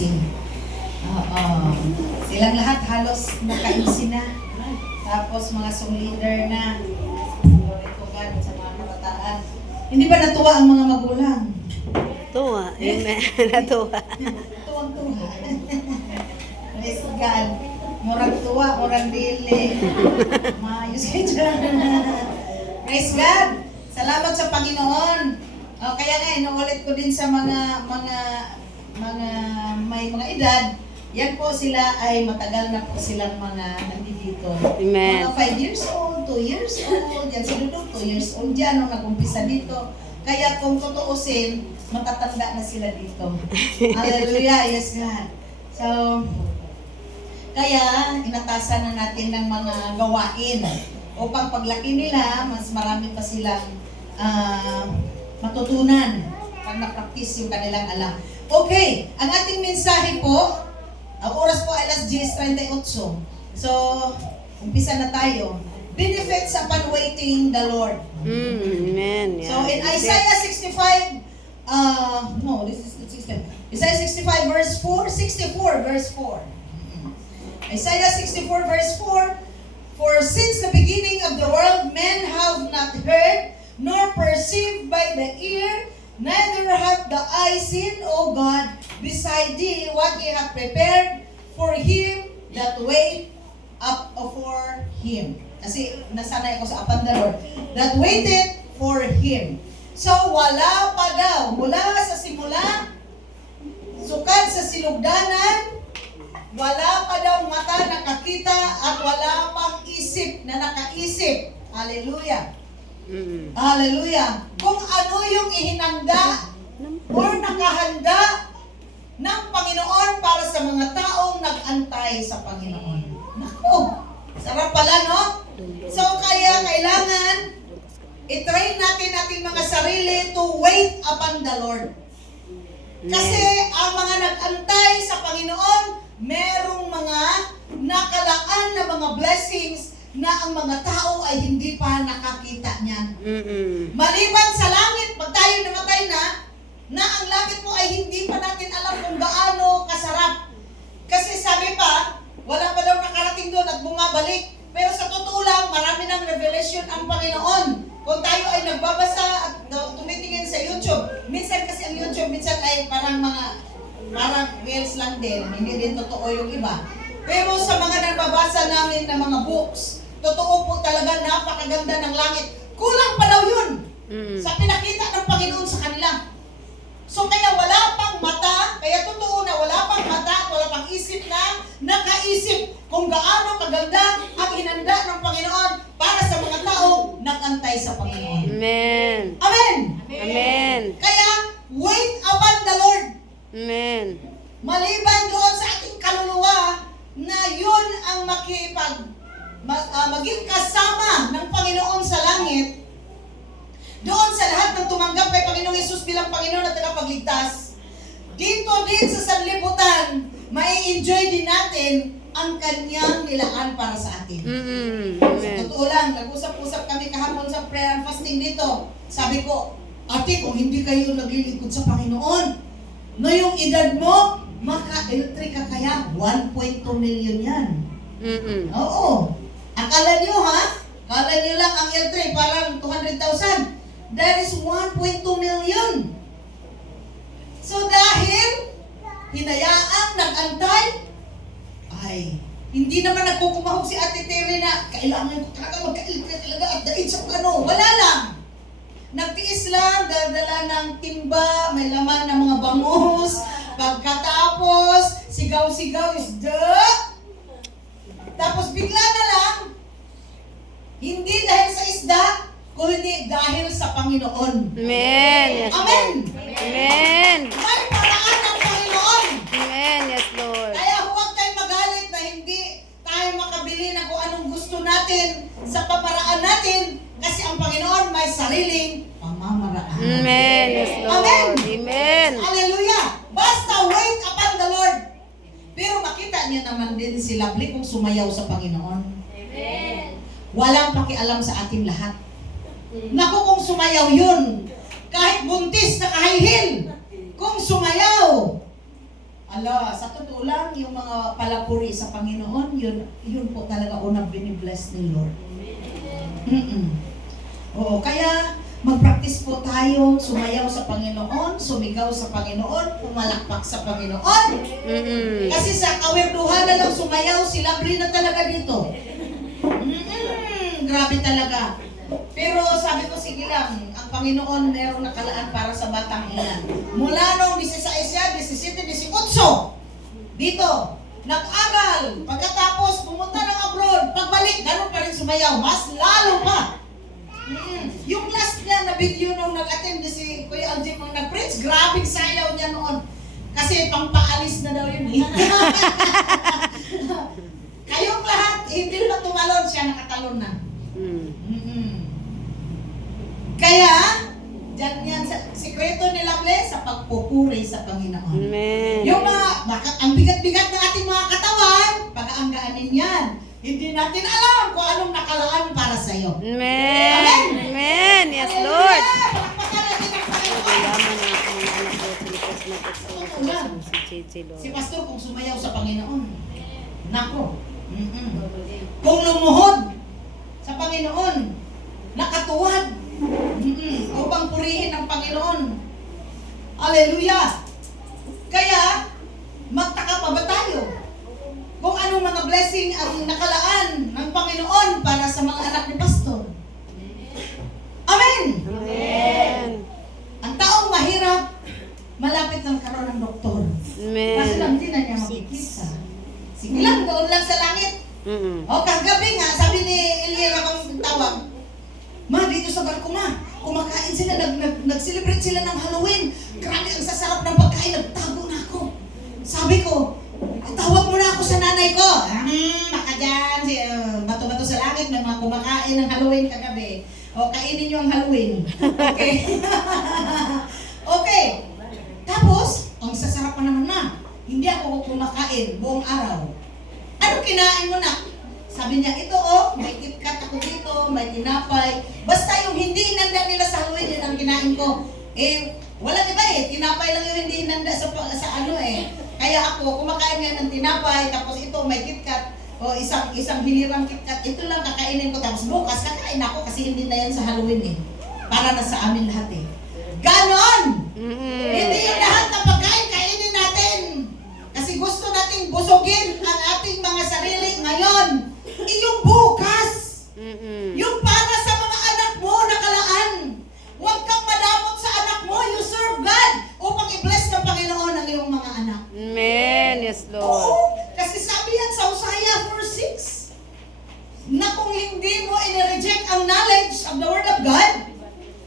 MC. Oo. Silang lahat halos naka-MC na. Tapos mga song leader na. Glory to God sa mga kabataan. Hindi ba natuwa ang mga magulang? Tuwa. Amen. Natuwa. Tuwang-tuwa. Praise God. Murang tuwa, murang dili. Maayos kayo dyan. Praise God. Salamat sa Panginoon. Kaya nga, inuulit ko din sa mga may mga edad, yan po sila ay matagal na po silang mga nandito. Amen. Mga 5 years old, 2 years old, yan si Dudong 2 years old dyan nung nag-umpisa dito. Kaya kung tutuusin, matatanda na sila dito. Hallelujah, yes God. So, kaya inatasan na natin ng mga gawain upang paglaki nila, mas marami pa silang matutunan pag na-practice yung kanilang alam. Okay, ang ating mensahe po, ang oras po ay alas 10:38. So, umpisa na tayo. Benefits upon waiting the Lord. Amen. So, in Isaiah 65, no, this is 65. Isaiah 65 verse 4, 64 verse 4. Isaiah 64 verse 4, for since the beginning of the world, men have not heard, nor perceived by the ear, neither hath the eye seen, O God, beside thee, what ye have prepared for him that wait up for him. Kasi nasanay ako sa upon the Lord, that waited for him. So, wala pa daw, mula sa simula, sukad sa sinugdanan, wala pa daw mata nakakita at wala pang isip na nakaisip. Hallelujah. Hallelujah. Kung ano yung ihinanda or nakahanda ng Panginoon para sa mga taong nag-antay sa Panginoon. Naku, sarap pala, no? So, kaya kailangan i-train natin ating mga sarili to wait upon the Lord. Kasi ang mga nag-antay sa Panginoon, merong mga nakalaan na mga blessings na ang mga tao ay hindi pa nakakita niyan. Maliban sa langit, pag tayo namatay na ang langit mo ay hindi pa natin alam kung gaano kasarap. Kasi sabi pa, wala pa daw nakarating doon at bumabalik. Pero sa totoo lang, marami ng revelation ang Panginoon. Kung tayo ay nagbabasa at tumitingin sa YouTube, minsan kasi ang YouTube, minsan ay parang reels lang din, hindi din totoo yung iba. Pero sa mga nagbabasa namin ng mga books, totoo po talaga, napakaganda ng langit. Kulang pa daw yun sa pinakita ng Panginoon sa kanila. So kaya wala pang mata, kaya totoo na wala pang mata at wala pang isip na nakaisip kung gaano kaganda ang hinanda ng Panginoon para sa mga tao nag-antay sa Panginoon. Amen. Amen! Amen. Kaya, wait upon the Lord. Amen. Maliban doon sa ating kaluluwa na yun ang maging kasama ng Panginoon sa langit, doon sa lahat ng tumanggap kay Panginoong Hesus bilang Panginoon at tagapagligtas, dito din sa sanlibutan, mai-enjoy din natin ang kanyang nilaan para sa atin. Sa totoo lang, nag-usap-usap kami kahapon sa prayer and fasting dito. Sabi ko, ate, kung hindi kayo naglilingkod sa Panginoon, na yung edad mo, maka-electric ka kaya, 1.2 million yan. Oo. Akala nyo lang ang electric parang 200,000. That is 1.2 million. So dahil hinayaang nag-antay, ay hindi naman nagkukumahog si Ate Terry na kailangan ko talaga magka-electric talaga at the age of wala lang. Nagtiis lang, dala ng timba, may laman ng mga bangus. Pagkatapos, sigaw-sigaw is tapos bigla na lang, hindi dahil sa isda, kundi dahil sa Panginoon. Amen. Yes, Amen! Amen. May paraan ng Panginoon. Amen. Yes, Lord. Kaya huwag tayong magalit na hindi tayo makabili na kung anong gusto natin sa pamaraan natin kasi ang Panginoon may sariling pamamaraan. Amen. Yes, Lord. Amen. Amen. Hallelujah! Basta wait upon the Lord. Pero makita niyo naman din si Lovely kung sumayaw sa Panginoon. Amen. Walang pakialam sa ating lahat. Naku, kung sumayaw yun, kahit buntis na kahihil, kung sumayaw, Ala, sa totoo lang, yung mga palapuri sa Panginoon, yun po talaga unang binibless ni Lord. Oo, kaya mag-practice po tayo, sumayaw sa Panginoon, sumigaw sa Panginoon, pumalakpak sa Panginoon. Kasi sa kawirduhan na lang sumayaw, si Lovely na talaga dito. Grabe talaga. Pero sabi ko, sige lang, ang Panginoon mayroong nakalaan para sa batang iyan. Mula nung 16 siya, 17, 18, dito, nag-aral, pagkatapos pumunta ng abroad, pagbalik, ganun pa rin sumayaw, mas lalo pa. Yung last niya na video nung nag-attend si Kuya Aljim ang nag-preach, grabing sayaw niya noon. Kasi pampaalis na daw yun. Kayong lahat, hindi pa tumalon, siya nakatalon na. Kaya, dyan yan, sikreto ni Lovely sa pagpupuri sa Panginoon. Amen. Yung ang bigat-bigat ng ating mga katawan, pag-aanggaanin yan. Hindi natin alam kung anong nakalaan para sa iyo. Amen. Amen. Yes, Lord. Palakpakan natin ang Panginoon. Yaman ang mga anak ko, Filipas na si Chichi, Lord. Si Pastor kung sumayaw sa Panginoon, nako. Kung lumuhod sa Panginoon, nakatuwad, upang purihin ang Panginoon. Hallelujah! Kaya, magtaka pa ba tayo kung anong mga blessing ang nakalaan ng Panginoon para sa mga anak ni Pastor? Amen! Amen. Ang taong mahirap, malapit ng karoon ng doktor. Amen. Kasi lang din na niya makikita. Sige lang, doon lang sa langit. O, kagabi nga, sabi ni Elia akong tawag, Ma, dito sa barko, Ma, kumakain sila, nag-celebrate sila ng Halloween. Grabe, ang sasarap ng pagkain, nagtago na ako. Sabi ko, tawag mo na ako sa nanay ko. Baka dyan, bato-bato sa langit, may mga kumakain ng Halloween kagabi. O, kainin nyo ang Halloween. Okay? Okay. Tapos, ang sasarap pa naman, Ma. Hindi ako kumakain buong araw. Ano kinain mo na? Sabi niya, ito may KitKat ako dito, may tinapay. Basta yung hindi inanda nila sa Halloween, yun ang kinain ko. Walang iba tinapay lang yung hindi inanda sa Kaya ako, kumakain nga ng tinapay, tapos ito may KitKat, o isang hinirang KitKat, ito lang kakainin ko. Tapos bukas, kakain ako kasi hindi na yan sa Halloween Para na sa amin lahat Ganon! Hindi yung lahat ng pagkain, kainin natin. Kasi gusto nating busogin ang ating mga sarili ngayon. Yung bukas. Yung para sa mga anak mo nakalaan. Huwag kang madamot sa anak mo. You serve God upang i-bless ng Panginoon ang iyong mga anak. Amen. Yes, Lord. Oo, kasi sabi yan sa Hosea 4:6 na kung hindi mo i-reject ang knowledge of the Word of God,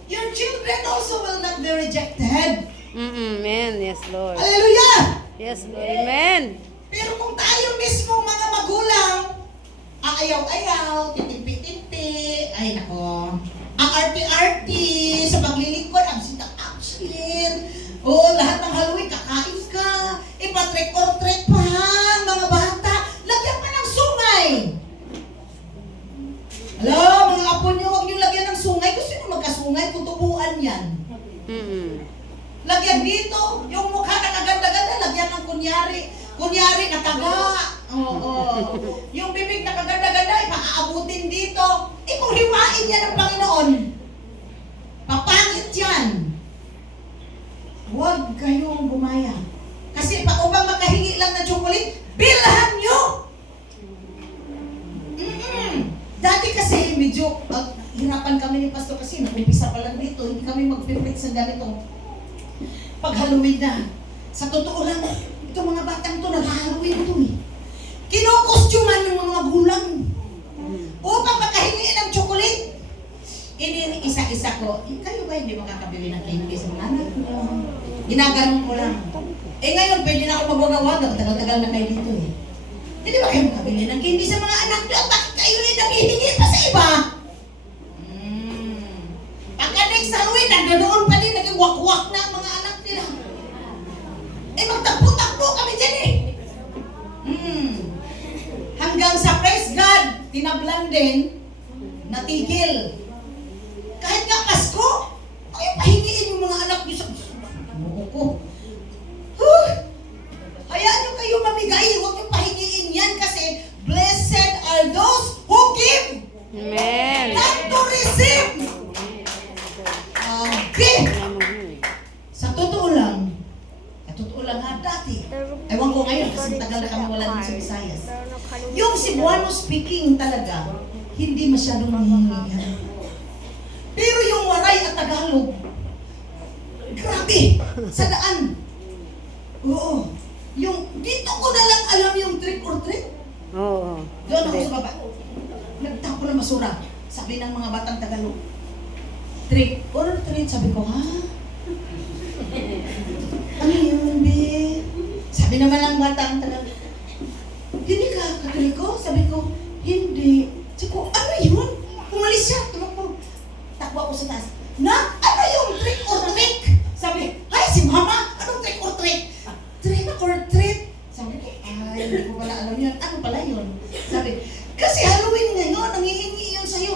your children also will not be rejected. Amen. Yes, Lord. Hallelujah! Yes, Lord. Amen. Pero kung tayo mismo mga magulang, aayaw-ayaw, titimpi-timpi, ay nako, ang arti-arti sa paglilingkod, absent, lahat ng Halloween, kakain ka, ipatrick or treat pa, mga bata, lagyan pa ng sungay. Alam, mga apo nyo, huwag nyo lagyan ng sungay, gusto nyo magkasungay, tutubuan yan. Lagyan dito, yung mukha na kaganda-ganda, lagyan ng kunyari na taga. Yung bibig na kaganda-ganda, ipaabutin dito. Kung hiwain yan ng Panginoon, papangit yan. Huwag kayong gumaya. Kasi upang makahingi lang ng chocolate, bilhan nyo! Dati kasi medyo, hirapan kami ni Pastor kasi nag-umpisa pa lang dito, hindi kami mag-prepare sa ganito. Pag Halloween na, sa totoo lang, itong mga batang to, nag-Halloween to Kinokostyuman ng mga magulang. Upang makahingi ng chocolate. Isa-isa ko, kayo ba hindi makakabili ng candy sa mga anak? Ginaganon ko lang. Ngayon, pwede na ako magwagawag. Tagal-tagal na kayo dito Hindi ba kayo makabili ng candy sa mga anak nyo? At bakit kayo rin nanghihingi pa sa iba? Pagka next Halloween, naganoon pa din, naging wak-wak na ang mga anak nila. Magtakbo-takbo kami dyan Hanggang sa praise God, tinablan din, natigil. Kahit nga Pasko, kayo pahingiin yung mga anak niyo sa ko. Hayaan dati, ewan ko ngayon kasi tagal na kami wala dun sa Visayas. Yung Cebuano speaking talaga, hindi masyadong manghihingi. Pero yung Waray at Tagalog, grabe, sa daan. Oo. Yung, dito ko na lang alam yung trick or treat. Oo. Doon ako sa baba. Nagtapo ng basura. Sabi ng mga batang Tagalog, trick or treat. Sabi ko, ha? Ano yun, be? Sabi naman ng batang Tagalog, hindi ka Katoliko? Sabi ko, hindi. Sabi ko, ano yun? Umalis siya. Tumakbo. Takbo ako sa taas. Na, ano yung trick or treat? Sabi, ay, si mama, anong trick or treat? Trick or treat? Sabi ko, ay, hindi ko pala alam yun. Ano pala yun? Sabi, kasi Halloween ngayon, nangihingi yun sa'yo.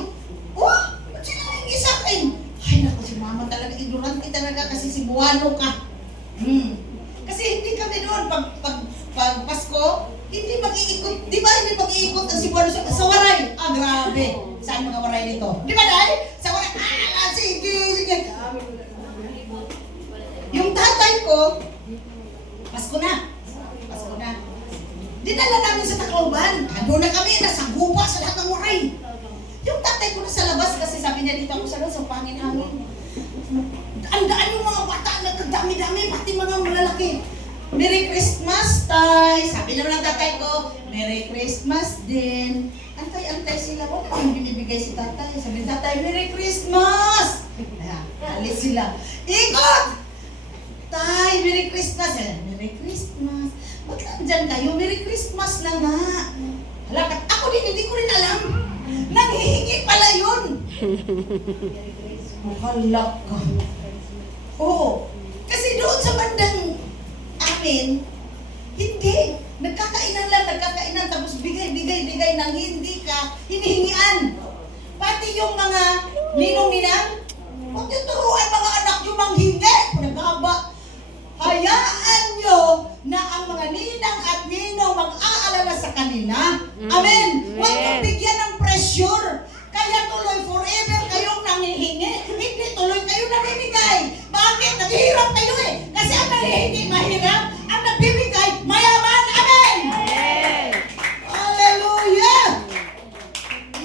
Oh, ba't siya nangihingi sa akin? Ay, naku, si mama talaga, ignorante talaga kasi Cebuano ka. Kasi hindi kami doon, pag Pasko, hindi mag-iikot, di ba hindi mag-iikot ang Cebuano sa Waray? Ah, grabe. Saan mga Waray dito? Di ba dahil? Sa Waray, sige. Yung tatay ko, Pasko na. Dinala namin sa Tacloban. Doon na kami, nasa gupa sa lahat ng Waray. Yung tatay ko nasa labas kasi sabi niya dito ako sa labas, sa pangin-hangin. Ang daan yung mga bata, nagdami-dami, pati mga malalaki. Merry Christmas, tay! Sabi naman ng tatay ko, Merry Christmas din. Antay-antay sila. Wala nang binibigay si tatay. Sabi ng tatay, Merry Christmas! Alis sila. Ikot! Tay, Merry Christmas! Merry Christmas! Ba't nandyan kayo? Merry Christmas na nga! Halakat, ako din, hindi ko rin alam. Nanghihingi pala yun! Mahalak ka. Oo. Kasi doon sa bandang amin, hindi. Nagkakainan, tapos bigay nang hindi ka hinihingian. Pati yung mga ninong-ninang, pati turuan mga anak yung manghingi. Naghaba. Hayaan nyo na ang mga ninang at ninong mag-aalala sa kanila. Amen. Huwag yung bigyan ng pressure. Kaya tuloy forever kayong nangihingi. Hindi tuloy kayo namimigay. Bakit? Naghihirap kayo eh. Kasi ang nangihingi mahirap. Ang nagbibigay mayaman. Amen. Hallelujah.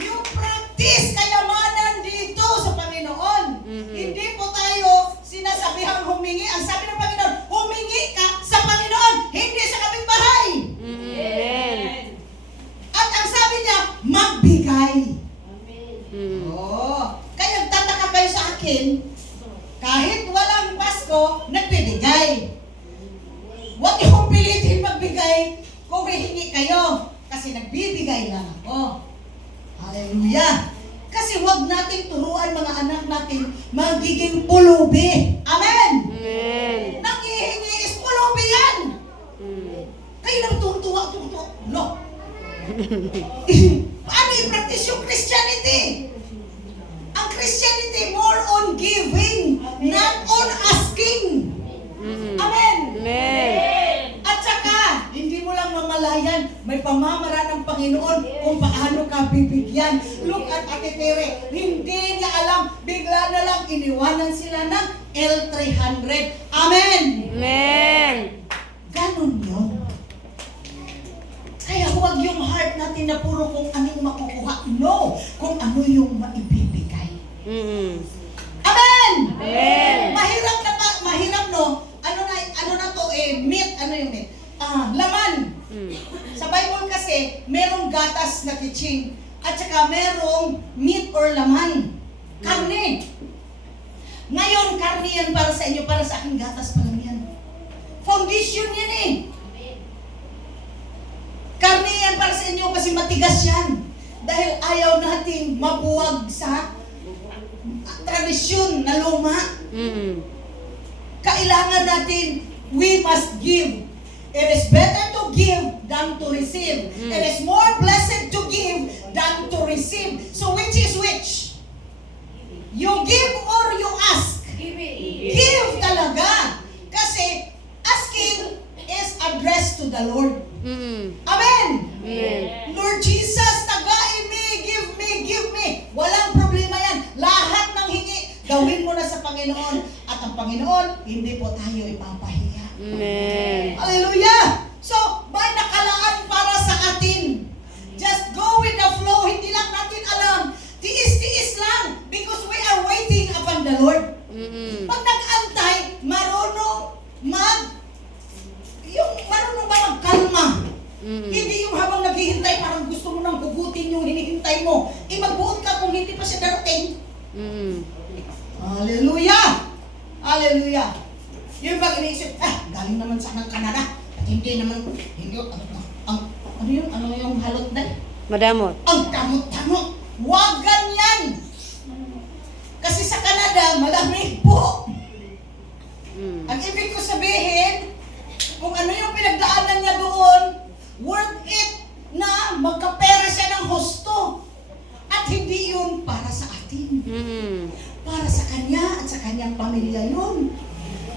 You practice kayamanan dito sa Panginoon. Hindi po tayo sinasabihang humingi. Ang sabi ng Panginoon, humingi ka sa Panginoon, hindi sa kapitbahay. At ang sabi niya, magbigay. Kaya nagtataka kayo sa akin, kahit walang Pasko, nagbibigay. Huwag yung pilitin magbigay kung hihingi kayo. Kasi nagbibigay lang ako. Hallelujah. Kasi huwag nating turuan mga anak natin magiging pulubi. Amen. Nanghihingi is pulubi yan. Kayo lang tuwa. No. Paano i-practice yung Christianity? Ang Christianity more on giving, not on asking. Amen. At saka, hindi mo lang mamalayan, may pamamaraan ng Panginoon kung paano ka bibigyan. Look at Ate Tere, hindi niya alam, bigla na lang iniwanan sila ng L300. Amen. Ganon yun. Kaya huwag yung heart natin na puro kung anong makukuha. No, kung ano yung maibibigay. Amen! Mahirap no? Ano na to meat, ano yung meat? Laman. Sa Bible kasi, merong gatas na kitchen at saka merong meat or laman. Karne. Ngayon, karne yan para sa inyo, para sa aking gatas pa lang yan. Foundation yan eh. Karne yan para sa inyo kasi matigas yan. Dahil ayaw nating mabuwag sa tradisyon na luma. Kailangan natin, we must give. It is better to give than to receive. It is more blessed to give than to receive. So which is which? You give or you ask? Give talaga. Kasi asking is addressed to the Lord. Amen. Lord Jesus, tagain me, give me. Walang problema yan. Lahat ng hingi, gawin mo na sa Panginoon. At ang Panginoon, hindi po tayo ipapahiya. Amen. Hallelujah! So, may nakalaan para sa atin. Just go with the flow. Hindi lang natin alam. Tiis-tiis lang because we are waiting upon the Lord. Mm-mm. Pag nag-antay, marunong ba magkalma? Mm-mm. Hindi yung habang naghihintay, parang gusto mo nang hugutin yung hinihintay mo. Magbuot ka kung hindi pa siya darating. Mm-mm. Hallelujah! Hallelujah! Yung bang iniisip, galing naman sa ng Canada. At hindi naman, ano yung halot na? Madamot. Ang tamot-tamot. Huwag ganyan! Kasi sa Canada, malamig po. Mm. Ang ibig ko sabihin, kung ano yung pinagdaanan niya doon, worth it na magkapera siya ng husto. At hindi yun para sa atin. Mm-mm. Para sa kanya at sa kanyang pamilya yun.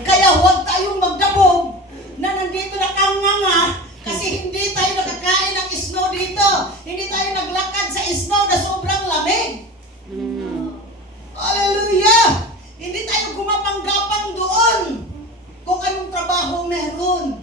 Kaya huwag tayong magdabog na nandito na kanganga kasi hindi tayo nakakain ng snow dito. Hindi tayo naglakad sa snow na sobrang lamig. Mm. Hallelujah! Hindi tayo gumapang-gapang doon kung anong trabaho meron.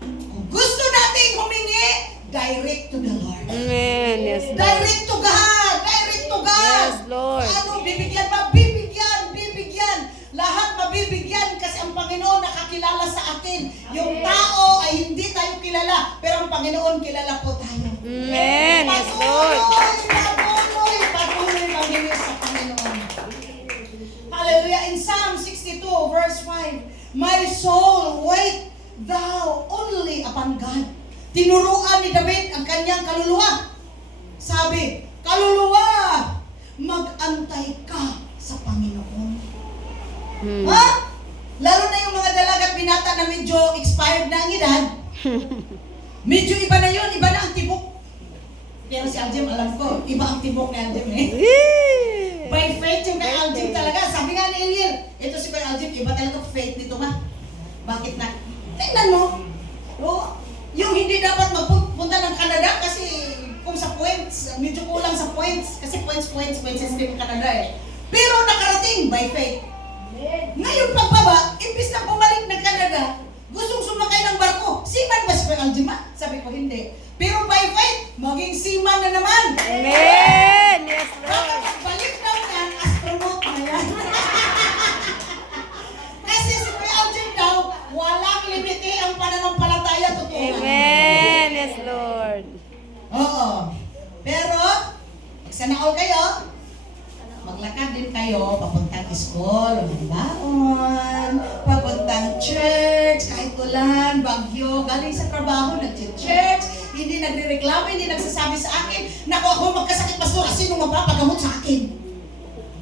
Kung gusto nating humingi, direct to the Lord. Amen. Yes, Lord. Direct to God! Direct to God! Yes, Lord. Ano, bibigyan? Mabibigyan! Lahat mabibigyan kasi ang Panginoon nakakilala sa atin. Yung tao ay hindi tayo kilala, pero ang Panginoon kilala po tayo. Amen. Yes, Lord. Patuloy maghingi sa Panginoon. Hallelujah. In Psalm 62 verse 5, my soul, wait thou only upon God. Tinuruan ni David ang kanyang kaluluwa. Sabi, kaluluwa, mag-antay ka sa Panginoon. Mm. Ha? Lalo na yung mga dalaga at binata na medyo expired na ang edad. Medyo iba na yun, iba na ang tibok. Pero si Aljem, alam ko, iba ang tibok ni Aljem eh. Yee! By faith yung kay Aljem talaga. Sabi nga ni Eliel, ito si kay Aljem, iba talaga faith nito ma. Bakit na? Tingnan mo. Oh, yung hindi dapat magpunta ng Canada kasi kung sa points, medyo kulang sa points. Kasi points system ng Canada eh. Pero nakarating by faith. Ngayon pagbaba, imbis na bumalik ng Canada, gustong sumakay ng barko. Seaman ba si Kuya Aljima? Sabi ko hindi. Pero by faith, maging seaman na naman. Amen. Yes, Baka Lord. magbalik daw yan, astronaut na yan. Kasi si Kuya Aljim daw, walang limiti ang pananampalataya. Totoo. Amen. Yes, Lord. Oo. Pero, sana all kayo, maglakad din kayo, papuntang school, magbaon, papuntang church, kahit ulan, bagyo, galing sa trabaho, nag-church, hindi nagre-reklamo, hindi nagsasabi sa akin, naku ako magkasakit, pastor, sino mapapagamot sa akin?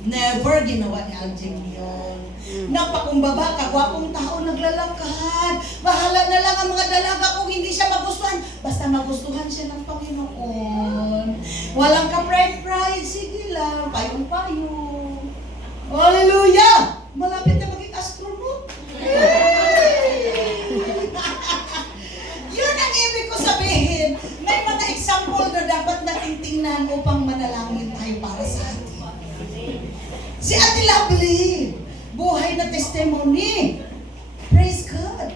Never ginawa ni Aljim yun. Napakumbaba, kagwapong tao, naglalakad. Bahala na lang ang mga dalaga kung hindi siya magustuhan. Basta magustuhan siya ng Panginoon. Walang ka-pride, sige lang, payong-payong. Hallelujah! Malapit na maging astronaut. Yun ang ibig ko sabihin. May mga example na dapat nating tingnan upang manalangin tayo para sa atin. Si Ate Lovely, buhay na testimony. Praise God.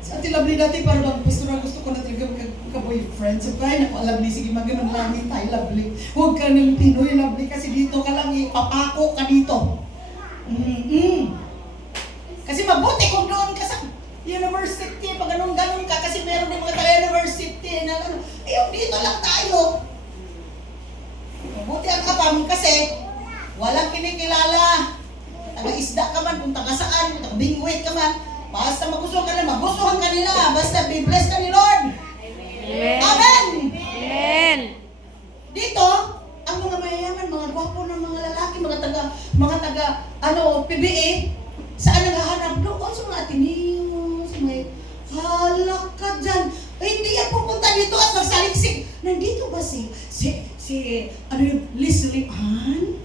Si Ate Lovely dati para mag-pastora, gusto ko na talaga magka-boyfriend. So kaya naku, Lovely, sige mag-manalangin tayo, Lovely. Huwag ka ng Pinoy, Lovely, kasi dito ka lang, ipapako ka dito. Kasi mabuti kung doon ka sa university, pag ganun-ganun ka, kasi meron din mga taga-university na ano, ayun, dito lang tayo. Mabuti ang kapam kasi walang kinikilala. Taga-isda ka man, kung taga-saan, kung taga-bingwit ka man, basta magustuhan ka nila, magustuhan ka nila, basta be blessed ka ni Lord. Amen. Amen! Amen. Dito, ang mga mayayaman, mga gwapo ng mga lalaki, mga taga, PBA, saan naghahanap doon? Sa mga Ateneo, sa may halak ka dyan. Hindi yan pupunta dito at magsaliksik. Nandito ba si Leslie Ann?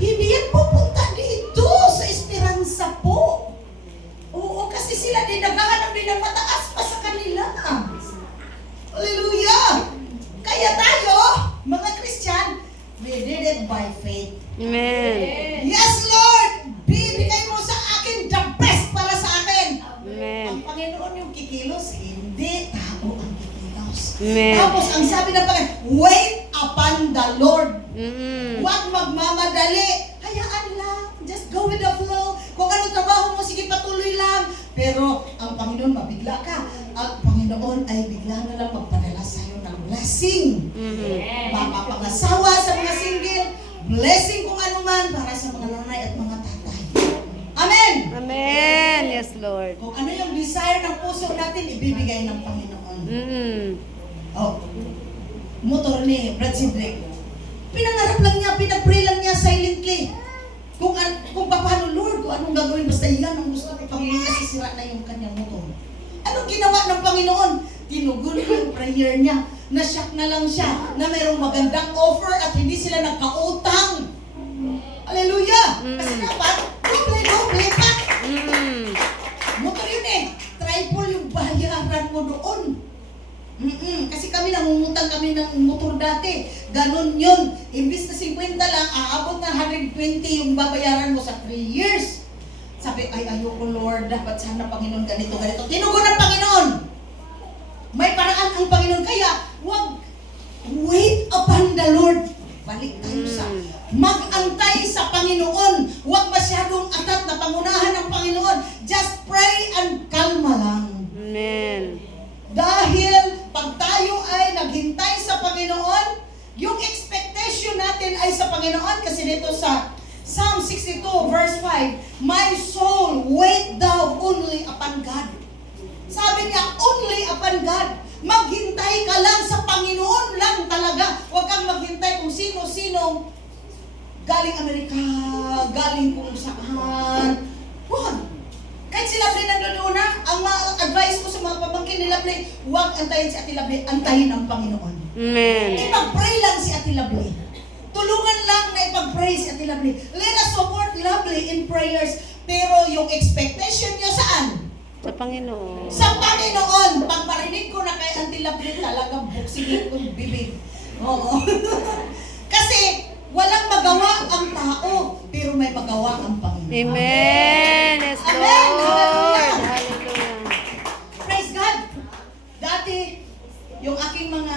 Hindi yan pupunta dito sa Esperanza po. Oo, kasi sila din naghahanap din ng mataas pa sa kanila. Hallelujah! Kaya tayo, mga Christian, we did it by faith. Amen. Yes, Lord! Bibigay mo sa akin the best para sa akin. Panginoon yung kikilos, hindi tao ang kikilos. Amen. Tapos ang sabi ng Panginoon, wait upon the Lord. Mm. Huwag magmamadali. Hayaan lang. Just go with the flow. Kung anong trabaho mo, sige patuloy lang. Pero ang Panginoon, mabigla ka. Ang Panginoon ay bigla na lang magpadala sa'yo ng blessing. Mhm. Mapapangasawa sa mga single, blessing kung ano man para sa mga nanay at mga tatay. Amen! Amen. Yes, Lord. Kung ano yung desire ng puso natin, ibibigay ng Panginoon. Mm. Oh, motor ni Brad Cedric. Pinangarap lang niya, pinag-pray lang niya silently. Kung paano, Lord, kung anong gagawin, basta yan ang gusto ko, Panginoon, kasi sira na yung kanyang motor. Anong ginawa ng Panginoon? Tinugon ko yung prayer niya. Na-shock na lang siya na mayroong magandang offer at hindi sila nagkautang. Hallelujah! Kasi dapat, doble pa. Mm. Motor yun eh. Triple yung bayaran mo doon. Kasi kami nangungutang kami ng motor dati. Ganon yun. Imbis na 50 lang, aabot na 120 yung babayaran mo sa 3 years. Sabi, ay ayoko Lord, dapat sana Panginoon ganito. Tinugon ng Panginoon. May paraan ang Panginoon. Kaya, wait upon the Lord. Balik tayo sa mag-antay sa Panginoon. Huwag masyadong atat na pangunahan ng Panginoon. Just pray and kalma lang. Amen. Dahil pag tayo ay naghintay sa Panginoon, yung expectation natin ay sa Panginoon. Kasi dito sa Psalm 62 verse 5, my soul, wait thou only upon God. Sabi niya, only upon God. Maghintay ka lang sa Panginoon lang talaga. Huwag kang maghintay kung sino-sino galing Amerika, galing kung saan. Huwag. Kahit si Lovely nandun una, ang advice ko sa mga pamangkin ni Lovely, huwag antayin si Ate Lovely, antayin ang Panginoon. Amen. Ipag-pray lang si Ate Lovely. Tulungan lang na ipag-pray si Ate Lovely. Let us support Lovely in prayers. Pero yung expectation niya saan? Sa Panginoon. Sa Panginoon. Pag marinig ko na kay Ate Lovely, talagang buksigin kong bibig. Oo. Kasi walang magawa ang tao, pero may magawa ang Panginoon. Amen. Yes, Amen. Lord. Hallelujah. Hallelujah. Praise God. Dati, yung aking mga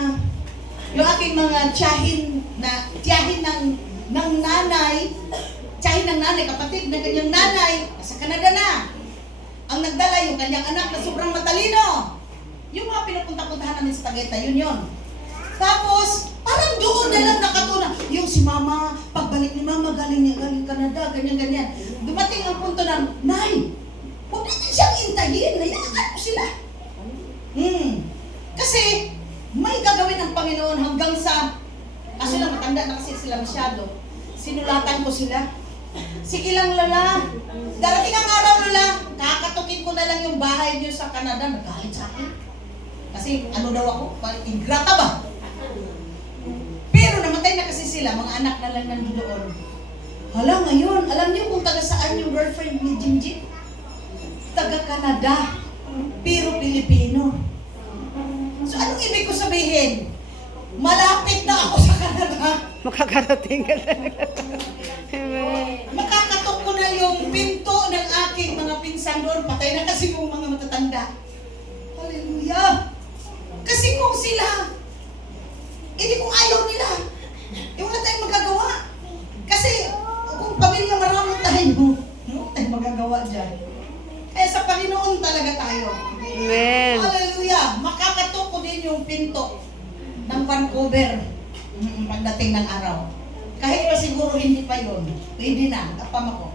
tiyahin ng nanay, kapatid ng kanyang nanay, sa Canada na. Ang nagdala yung kanyang anak na sobrang matalino. Yung mga pinupunta-puntahan namin sa Tagaytay, yun. Tapos, parang doon na lang nakatuna. Yung si mama, pagbalik ni mama, galing Canada, ganyan-ganyan. Dumating ang punto na, Nay, huwag natin siyang intayin. Hayaan mo sila. Kasi, may gagawin ng Panginoon hanggang sa, kaso lang matanda na kasi sila masyado. Sinulatan ko sila. Sige lang, Lola. Darating ang araw, Lola, kakatukin ko na lang yung bahay niyo sa Canada. Nagalit sa akin. Kasi ano daw ako? Ingrata ba? Pero namatay na kasi sila, mga anak na lang nandoon. Hala, ngayon, alam niyo kung taga saan yung girlfriend ni Jinjin? Taga Canada, pero Pilipino. So anong ibig ko sabihin? Malapit na ako sa Canada. Makakarating ka talaga. Amen. Makakatok ko na yung pinto ng aking mga pinsan doon. Patay na kasi yung mga matatanda. Hallelujah! Kasi kung sila, hindi kung ayaw nila, wala tayong magagawa. Kasi kung pamilya marami tayo, wala tayong magagawa dyan. Kaya sa Panginoon talaga tayo. Amen. Hallelujah! Makakatok ko din yung pinto ng Vancouver pagdating ng araw. Kahit pa siguro hindi pa yun. Pwede na. Kapam ako.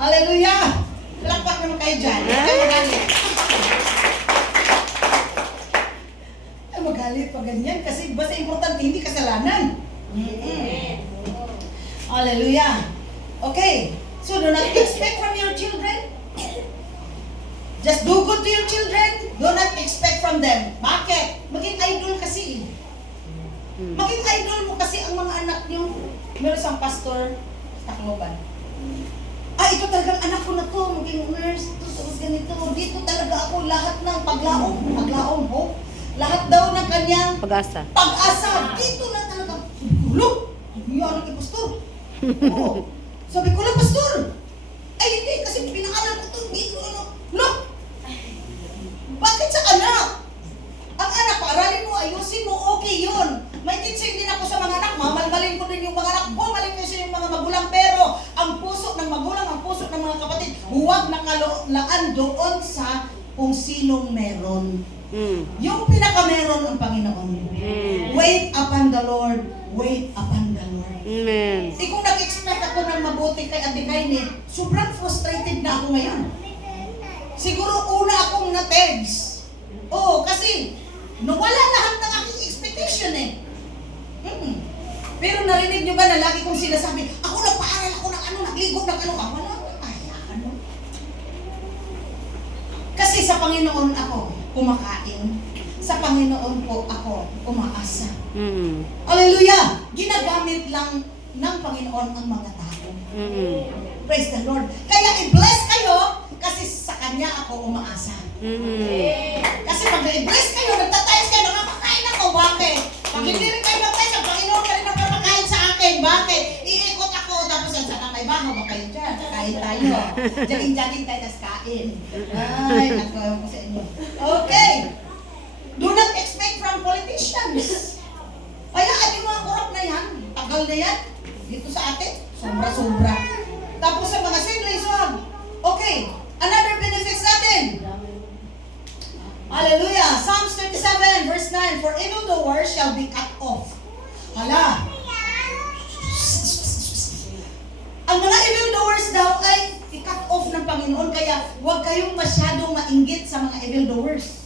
Hallelujah! Palakpak naman kayo dyan. Kayo magalit. Ay, magalit pa ganyan. Kasi basta importante, hindi kasalanan. Hallelujah! Okay. So, do not expect from your children. Just do good to your children. Do not expect from them. Bakit? Maging idol kasi. Maging idol mo kasi ang mga anak niyo. Meron isang pastor sa Tacloban. Ito talagang anak ko na to. Maging nurse. Tapos ganito. Dito talaga ako lahat ng paglaom ho. Lahat daw ng kanyang Pag-asa. pag-asa. Dito na talaga. Look! Yan ang pastor. Oo. Sabi ko lang, pastor. Ay hindi, kasi pinangalan ko to. Dito ano. Look! Bakit nagkitsing din ako sa mga anak, mamalmalin ko din yung mga anak, bumalin ko sa yung mga magulang, pero ang puso ng magulang, ang puso ng mga kapatid, huwag nakalaan doon sa kung sinong meron. Yung pinaka-meron ang Panginoon. Wait upon the Lord, wait upon the Lord. Amen. Kung nag-expect ako ng mabuti kay Ate Kaini, sobrang frustrated na ako ngayon. Siguro una akong na-tegs. Oo, kasi nawala lahat ng aking expectation eh. Pero narinig nyo ba na lagi kong sinasabi, ako nagpaaral ako ng ano, nagligo ng ano, wala ano. Kasi sa Panginoon ako kumakain. Sa Panginoon po ako umaasa. Hallelujah! Ginagamit lang ng Panginoon ang mga tao. Praise the Lord. Kaya i-bless kayo kasi sa Kanya ako umaasa. Kasi pag i-bless kayo, nagtatayos kayo, nakakakain ako. Bakit? Pag hindi rin kayo nagtayos, ang Panginoon ka rin nakakakain sa akin. Bakit? Iikot ako, tapos saan may baho ba kayo dyan? Kain tayo. Jogging-jogging tayo, tapos kain. Ay, nagkaroon ko sa inyo. Okay. Do not expect from politicians. Hayaan yung mga korap na yan. Tagal na yan. Dito sa atin, sobra-sobra. Tapos sa mga siblings, okay. Another benefits natin. Hallelujah. Psalms 37 verse 9. For evildoers shall be cut off. Hala. Ang mga evildoers daw ay i-cut off ng Panginoon. Kaya huwag kayong masyadong mainggit sa mga evildoers.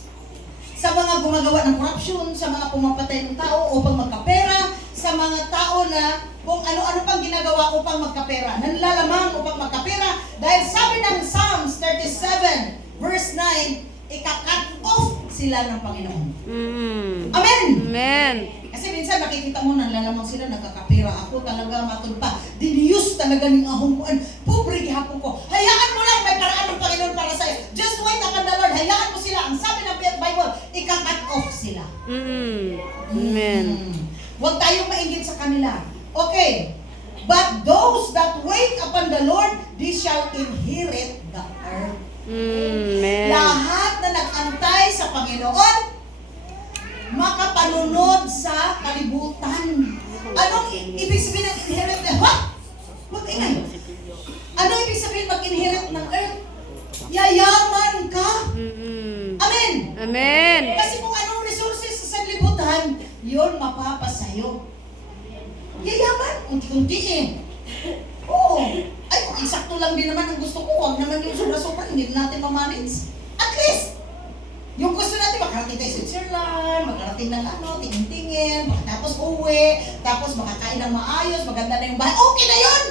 Sa mga gumagawa ng corruption, sa mga pumapatay ng tao upang magkapera, sa mga tao na kung ano-ano pang ginagawa upang magkapera, nanlalamang upang magkapera, dahil sabi ng Psalms 37 verse 9, ika-cut off sila ng Panginoon. Amen! Amen. Kasi minsan nakikita mo nanlalamang sila, nagkakapera ako talaga matulpa. Diniyus talaga ng ahong kuan. Pobre gihapon ko. Hayaan mo lang, may paraan ng Panginoon para sa'yo. Just wait upon the Lord. Hayaan mo sila. Ang sabi ng Bible, ika-cut off sila. Amen. Huwag tayong mainggit sa kanila. Okay. But those that wait upon the Lord, they shall inherit the earth. Amen. Lahat na nag-antay sa Panginoon, makapanunod sa kalibutan. Anong ibig sabihin ng inherit? Huwag ingay. Ano ibig sabihin mag-inherit ng earth? Yayaman ka. Amen. Amen. Kasi kung anong resources sa libutan, yun mapapasayo. Yayaman, unti-unti eh. Oo. Ay, eksakto lang din naman ang gusto ko. Huwag naman yung sobra-sobra, hindi natin mamanage. At least, yung gusto natin, makarating tayo sa Switzerland, makarating ng ano, tingin-tingin, tapos uwi, tapos makakain ng maayos, maganda na yung bahay. Okay na yun!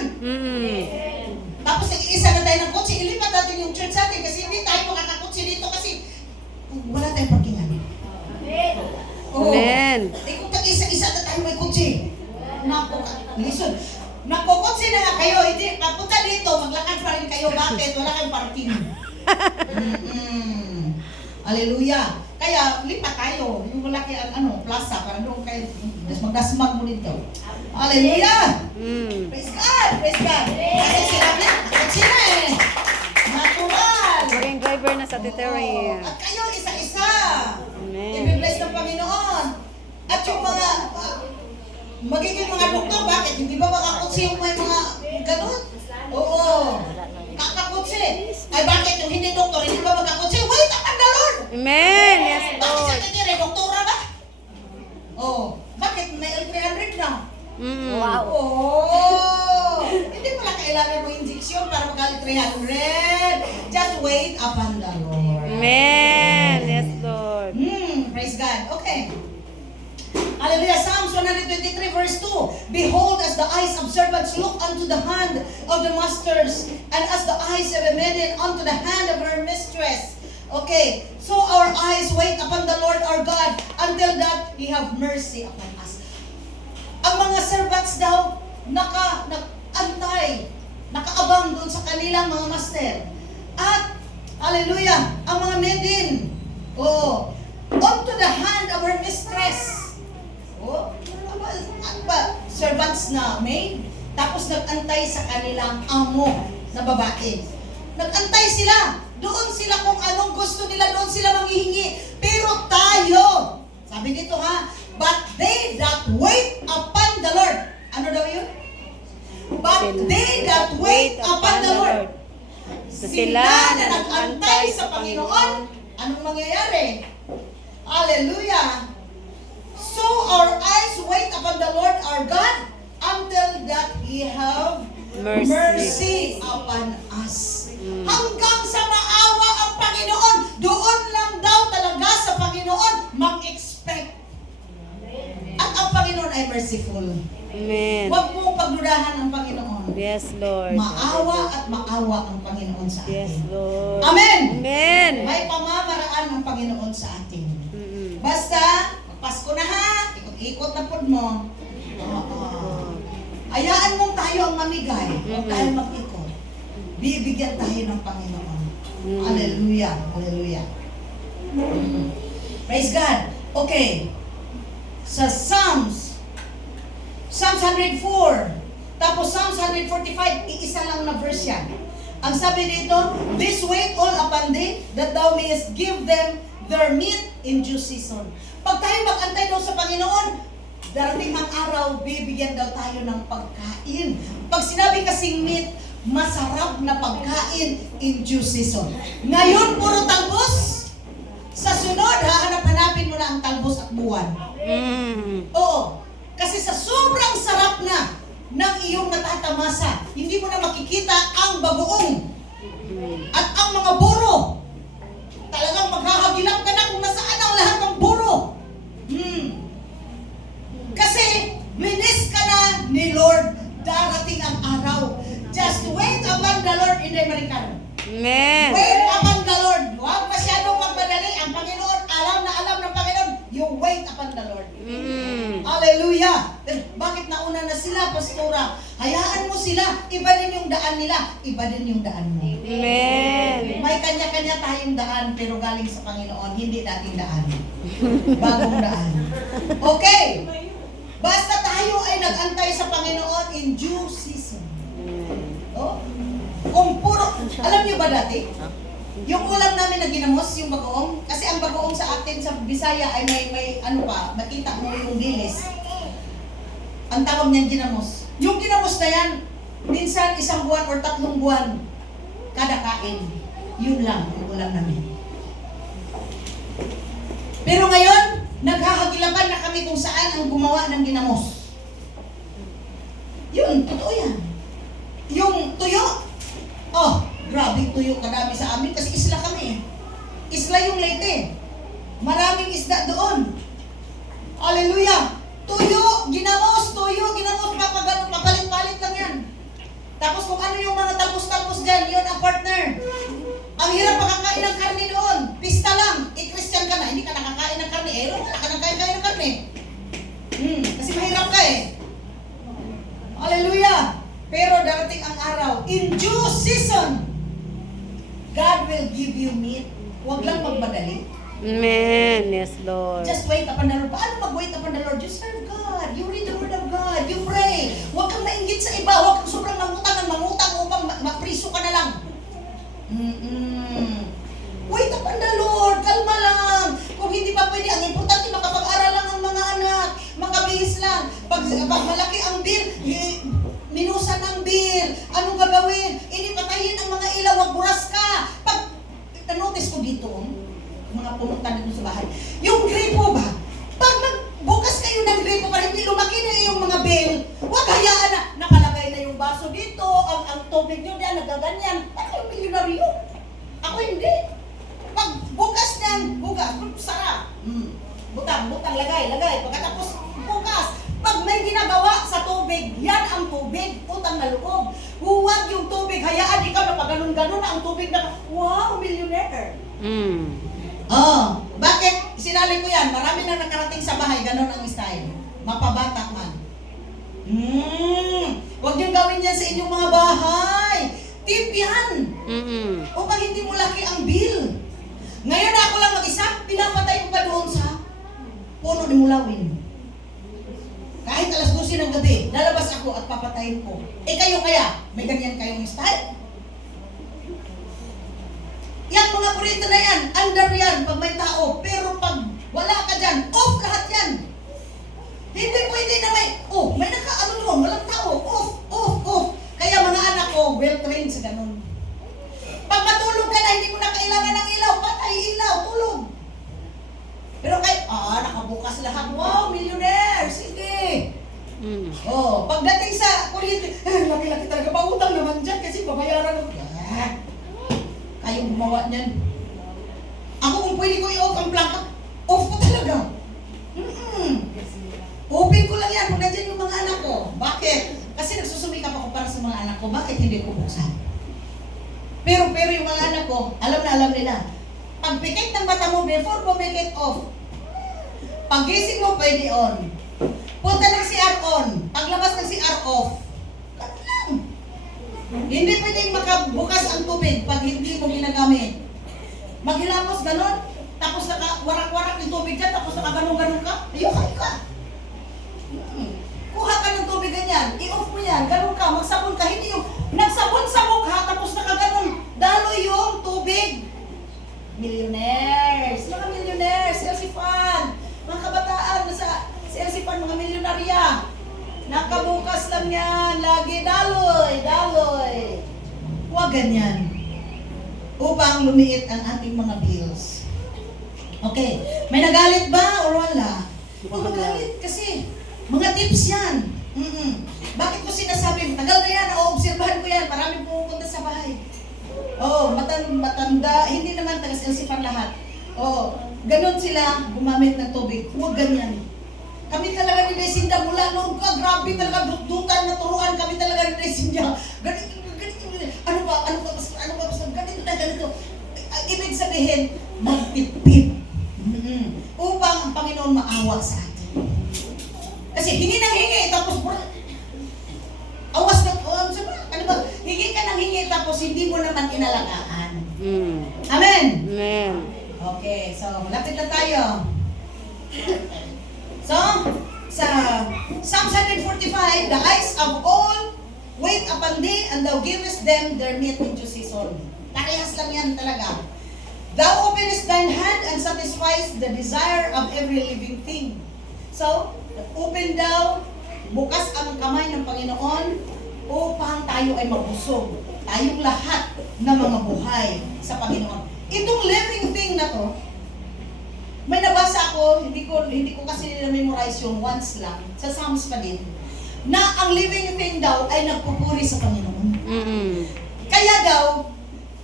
Tapos nag-iisa na tayo ng kotse, ilipat natin yung church natin kasi hindi tayo makakakotse dito kasi wala tayong parkingan. Oo. Amen. Kung tag-isa-isa na tayo may kotse. Listen, nakukotse na nga kayo, hindi, papunta dito, maglakad pa rin kayo. Bakit? Wala kayong parking. Hallelujah. Kaya lipat tayo. Yung malaki ang plaza para doon kayo magdasmag mo dito. Hallelujah. Praise God. Praise God. Kasi sila eh. Natural. Maging driver na sa Titeri. At kayo isa-isa. Amen. I-bless ng Panginoon. At yung mga magiging mga doktor, bakit? Hindi ba makakutsi yung may mga ganun? Oo. Kakakutsi. Ay bakit yung hindi doktor, hindi ba magkakutsi? Wait upon the Lord! Amen. Yes, Bakit Lord. sa Titiri, doktora ba? Oo. Bakit? May L300 na. Wow. Oh! Hindi mo lang kailangan mo injection para mag-L300. Just wait upon the Lord. Amen. Yes, Lord. Praise God. Okay. Hallelujah. Psalms 123 verse 2. Behold, as the eyes of servants look unto the hand of the masters, and as the eyes of a maiden unto the hand of her mistress. Okay. So our eyes wait upon the Lord our God until that He have mercy upon us. Ang mga servants daw, naka-antay, nakaabang doon sa kanilang mga master. At, hallelujah, ang mga maiden, unto the hand of her mistress. Servants na maid, tapos nag-antay sa kanilang amo na babae. Nag-antay sila. Doon sila kung anong gusto nila, doon sila manghihingi. Pero tayo, sabi dito but they that wait Sila na nag-antay sa Panginoon. Anong mangyayari? Hallelujah! So our eyes wait upon the Lord our God until that He have mercy upon us. Hanggang sa maawa ang Panginoon, doon lang daw talaga sa Panginoon mag-expect. At ang Panginoon ay merciful. Amen. Huwag mong pagdudahan ang Panginoon. Yes, Lord. Maawa at maawa ang Panginoon sa Yes, atin. Lord. Amen! Amen. May pamamaraan ng Panginoon sa atin. Mm-mm. Basta, Pasko na ha, ikot-ikot na pod mo. Oo. Hayaan mong tayo ang mamigay. Huwag tayo mag-ikot. Bibigyan tayo ng Panginoon. Hallelujah. Hallelujah. Praise God. Okay. Sa Psalms 104, tapos Psalms 145, iisa lang na verse yan. Ang sabi dito, this wait all upon thee, that thou mayest give them their meat in due season. Pag tayo mag-antay daw sa Panginoon, darating ang araw, bibigyan daw tayo ng pagkain. Pag sinabi kasing meat, masarap na pagkain in due season. Ngayon, puro talbos. Sa sunod, hahanap-hanapin mo na ang talbos at buwan. Oo. Kasi sa sobrang sarap na ng iyong natatamasa, hindi mo na makikita ang bagoong at ang mga buro. Talagang maghahagilap ka na kung nasaan ang lahat ng buro. Kasi minis ka na ni Lord, darating ang araw. Just wait upon the Lord in the American. Amen. Wait upon the Lord. Huwag masyadong magmadali. Ang Panginoon, alam na alam ng Panginoon, you wait upon the Lord. Hallelujah! Bakit nauna na sila, Pastora? Hayaan mo sila. Iba din yung daan nila. Iba din yung daan mo. Amen. May kanya-kanya tayong daan, pero galing sa Panginoon, hindi dating daan. Bagong daan. Okay. Basta tayo ay nag-antay sa Panginoon in due season. Oh. Kung puro, alam niyo ba dati? Yung ulam namin na ginamos, yung bagoong, kasi ang bagoong sa atin sa Bisaya ay may ano pa, makita mo yung gilis. Ang tawag niyan ginamos. Yung ginamos na yan, minsan 1 buwan or 3 buwan kada kain. Yun lang yung ulam namin. Pero ngayon, naghahagilapan na kami kung saan ang gumawa ng ginamos. Yun, totoo yan. Yung tuyo, oh, grabe tuyo kadami sa amin kasi isla kami. Isla yung Leyte. Maraming isda doon. Hallelujah! Tuyo, ginamos, papalit-palit lang yan. Tapos kung ano yung mga talpos-talpos dyan, yun ang partner. Ang hirap makakain ng karne doon. Pista lang. Christian ka na, hindi ka nakakain ng karne. Wala ka nakakain ng karne. Kasi mahirap ka eh. Hallelujah! Pero darating ang araw, in due season, God will give you meat. Huwag lang magmadali. Amen. Yes, Lord. Just wait upon the Lord. Paano mag-wait upon the Lord? You serve God. You read the Word of God. You pray. Huwag kang mainggit sa iba. Huwag kang sobrang mangutang upang mapriso ka na lang. Wait upon the Lord. Kalma lang. Kung hindi pa pwede, ang importante makapag-aral lang ang mga anak. Makabihis lang. Pag malaki ang bill, minusan ng bill. Anong gagawin? Hindi patayin ang mga ilaw. Wag buras ka. Pag na-notice ko dito, mga pumunta dito sa bahay, yung gripo ba? Pag nagbukas kayo ng gripo para hindi lumaki na yung mga bill, wag hayaan na nakalagay na yung baso dito, ang tubig nyo diyan, nagaganyan. Ano yung milyonaryo? Ako hindi. Pag bukas niyan, bukas, sarap. Butang, lagay. Pagkatapos bukas, pag may ginagawa sa tubig, yan ang tubig, utang na loob. Huwag yung tubig, hayaan ikaw na pag ganun-ganun na ang tubig na, wow, millionaire. Oh, bakit? Sinali ko yan, marami na nakarating sa bahay, ganun ang style. Mapabata man. Huwag niyong gawin yan sa inyong mga bahay. Tip yan. Upang hindi mo laki ang bill. Ngayon na ako lang mag-isa, pinapatay ko pa doon sa puno ni Mulawin. Kahit alas 12 ng gabi, lalabas ako at papatayin ko. Kayo kaya, may ganyan kayong style? Yan mga kurita na yan, under yan pag may tao. Pero pag wala ka dyan, off lahat yan. Hindi pwede na may nakaano doon, walang tao. Off. Kaya mga anak ko, well trained sa ganun. Pag nakabukas lahat. Wow, millionaire! Sige! Mm. Oh, pagdating sa kuryente, laki-laki talaga. Pautang naman dyan kasi babayaran ako. Kayong gumawa niyan. Ako kung pwede ko i-off ang plaka, off ko talaga. Open ko lang yan kung nandiyan yung mga anak ko. Bakit? Kasi nagsusumikap ako para sa mga anak ko. Bakit hindi ko buksan? Pero yung mga anak ko, alam nila. Pag pikit ng mata mo, before mo make it off. Pag-gising mo, pwede on. Punta ng CR on. Paglabas ng CR off. Ganun lang. Hindi pwedeng makabukas ang tubig pag hindi mo ginagamit. Maghilamos, ganun. Tapos warak-warak yung tubig dyan, tapos nakaganon-ganon ka. Ayokay ka. Kuha ka ng tubig ganyan, i-off mo yan, ganun ka, magsabon ka. Hindi yung nagsabon sa mukha, tapos nakaganon. Daloy yung tubig. Millionaires, mga millionaires, Chelsea fan. Mga kabataan, nasa Chelsea fan, mga milyonarya. Nakabukas lang yan, lagi daloy. Huwag ganyan. Upang lumiit ang ating mga bills. Okay, may nagalit ba or wala? Huwag magalit kasi mga tips yan. Bakit ko sinasabi? Tagal na yan, naoobserbahan ko yan. Maraming pumupunta sa bahay. Oo, matanda, hindi naman taga-Chelsea lahat. Oo, ganun sila gumamit ng tubig. Huwag ganyan. Kami talaga ni Nesinda mula noon ka, grabe talaga, dutan na turuan kami talaga ni Nesinda. Ganito. Ano ba, ganito. Ibig sabihin, magpipip. Upang ang Panginoon maawa sa atin. Kasi hingi ng hingi, tapos awas ng ano ba? Hingi ka ng hingi, tapos hindi mo naman inalagaan. Amen? Amen. Okay, so malapit na tayo. So, sa Psalms 145, the eyes of all wait upon thee, and thou givest them their meat in due season. Parehas lang yan talaga. Thou openest thine hand and satisfies the desire of every living thing. So, open daw, bukas ang kamay ng Panginoon upang tayo ay mabusog. Tayong lahat na mga buhay sa Panginoon. Itong living thing na to, may nabasa ako, hindi ko kasi na-memorize yung once lang, sa Psalms pa din, na ang living thing daw ay nagpupuri sa Panginoon. Kaya daw,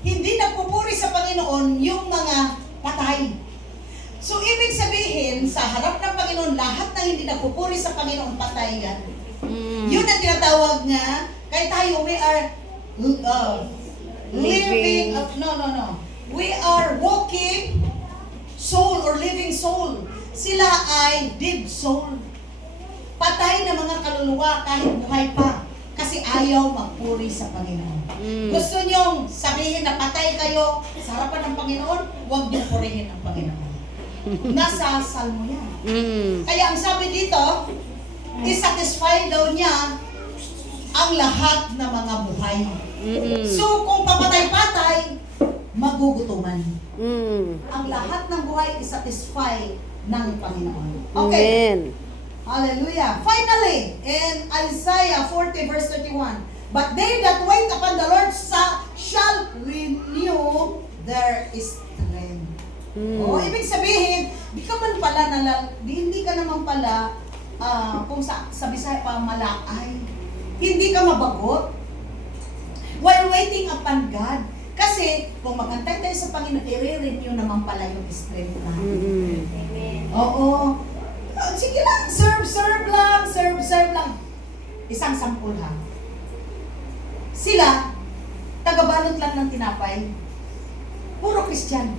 hindi nagpupuri sa Panginoon yung mga patay. So, ibig sabihin, sa harap ng Panginoon, lahat na hindi nagpupuri sa Panginoon, patay yan. Yun ang tinatawag nga, kaya tayo, we are living, no. We are walking soul or living soul. Sila ay dead soul. Patay na mga kaluluwa kahit buhay pa. Kasi ayaw magpuri sa Panginoon. Gusto nyong sabihin na patay kayo sa harapan ng Panginoon, huwag niyong purihin ang Panginoon. Nasa salmo yan. Kaya ang sabi dito, isatisfy daw niya ang lahat ng mga buhay. So kung papatay-patay, magugutuman. Ang lahat ng buhay isatisfy ng Panginoon. Okay. Amen. Hallelujah. Finally, in Isaiah 40 verse 31, but they that wait upon the Lord shall renew their strength. O, ibig sabihin, hindi ka naman pala, kung sa Bisaya pa, malaay. Hindi ka mabagot. While waiting upon God. Kasi, kung magantay tayo sa Panginoon, i-renew naman pala yung strength natin. Oo. Sige lang, serve lang. Isang sampul ha. Sila, tagabalot lang ng tinapay. Puro Christian.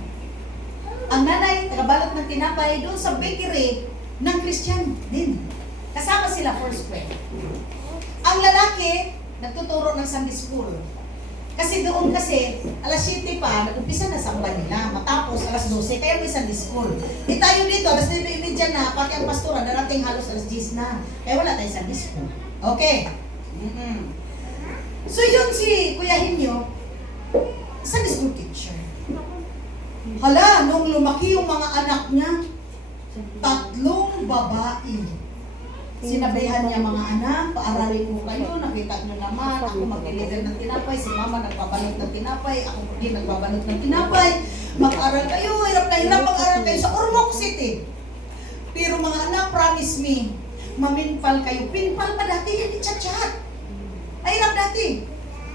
Ang nanay, tagabalot ng tinapay doon sa bakery ng Christian din. Kasama sila first grade. Ang lalaki, nagtuturo ng Sunday school. Kasi doon alas 7 pa, nag-umpisa na samba nila. Matapos, alas 12, kaya may Sunday school. Tayo dito, alas 9:30 na, pati ang pastora, darating halos alas 10 na. Kaya wala tayong Sunday school. Okay. So yun si Kuya Hinyo, Sunday school teacher. Hala, nung lumaki yung mga anak niya, 3 babae. Sinabihan niya mga anak, paaralin mo kayo, nakita nyo naman, ako mag-deliver ng tinapay, si mama nagbabalot ng tinapay, ako din nagbabalot ng tinapay, mag-aral kayo, hirap na hirap mag-aral kayo sa Ormoc City. Pero promise me, maminpal kayo. Pinpal pa dati, hindi chat-chat. Ay, hirap dati.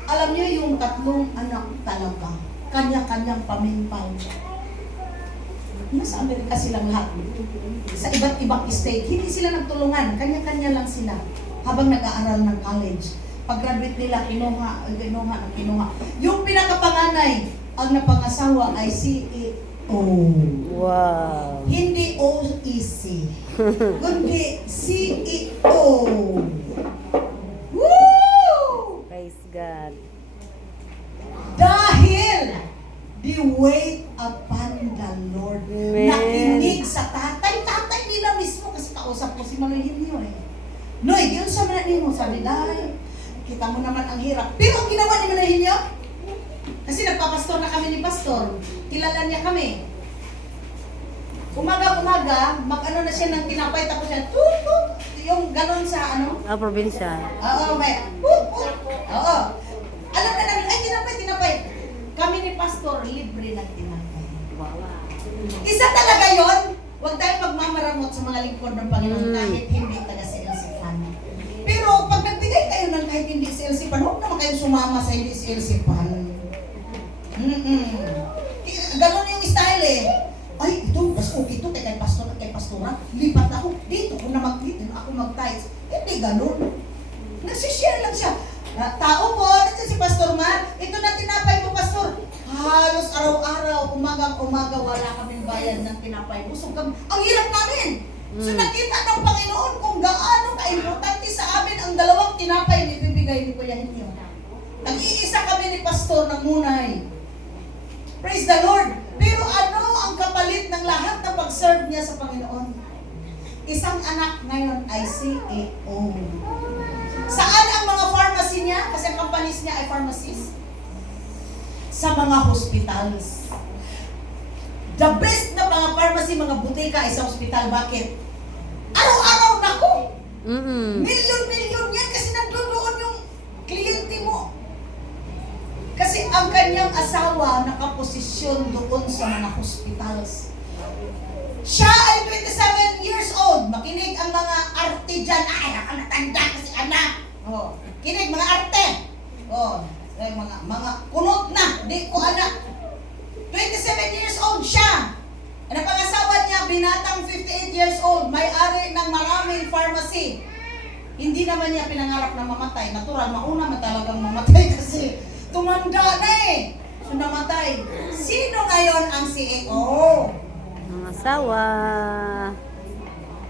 Alam niyo yung tatlong anak talaga, kanya-kanyang paminpal. Nasa Amerika silang lahat. Sa iba't ibang state, hindi sila nagtulungan. Kanya-kanya lang sila habang nag-aaral ng college. Pag-graduate nila, kinuha. Yung pinakapanganay, ang napangasawa ay CEO. Wow. Hindi OEC. Kundi CEO. Woo! Praise God. Dahil the wait upon the Lord. Amen. Nakinig sa tatay. Tatay nila mismo kasi kausap ko si Manoy Hilio eh. Noy, yun sa mga mo. Sabi, dahil kita mo naman ang hirap. Pero ang ginawa ni Manoy Hilio, kasi nagpapastor na kami ni Pastor. Kilala niya kami. Umaga-umaga, mag-ano na siya ng tinapay, tapos siya, tut, yung ganon sa ano. Probinsya. Oo, may, oo. Alam na namin, ay, tinapay. Kami ni Pastor, libre ng tinapay. Isa talaga yon. Huwag tayong magmamaramot sa mga lingkod ng Panginoon kahit hindi taga sa LC Fan. Pero pag nagbigay kayo ng kahit hindi sa LC Fan, huwag naman kayong sumama sa hindi sa LC Fan. Ganon yung style eh. Ay, ito, mas okay ito kay Pastor at kay Pastora. Lipat ako, dito ako mag-tights. Hindi ganon. Nagsishare lang siya. Tao po, nandiyan si Pastor Mar. Ito na tinapay mo, Pastor. Halos araw-araw, umaga, wala kaming bayad ng tinapay. Busog kami. Ang hirap namin. So nakita ng Panginoon kung gaano ka-importante sa amin ang dalawang tinapay na ibibigay ni Kuya Hinyo. Nag-iisa kami ni Pastor ng Munay. Praise the Lord. Pero ano ang kapalit ng lahat na pag-serve niya sa Panginoon? Isang anak ngayon ay CEO. Saan ang mga pharmacy niya? Kasi ang companies niya ay pharmacies. Sa mga hospitals. The best na mga pharmacy, mga butika ay sa hospital. Bakit? Araw-araw na ko. Milyon-milyon yan kasi nandoon yung kliyente mo. Kasi ang kanyang asawa nakaposisyon doon sa mga hospitals. Siya ay 27 years old. Makinig ang mga arte dyan. Ay, ang natanda kasi anak. Oh, kinig mga arte. Oh, ay, mga kunot na. Di ko anak. 27 years old siya. Ang pangasawa niya, binatang 58 years old. May-ari ng maraming pharmacy. Hindi naman niya pinangarap na mamatay. Natural, mauna man talagang mamatay kasi tumanda na eh. So namatay. Sino ngayon ang CEO? Ang asawa.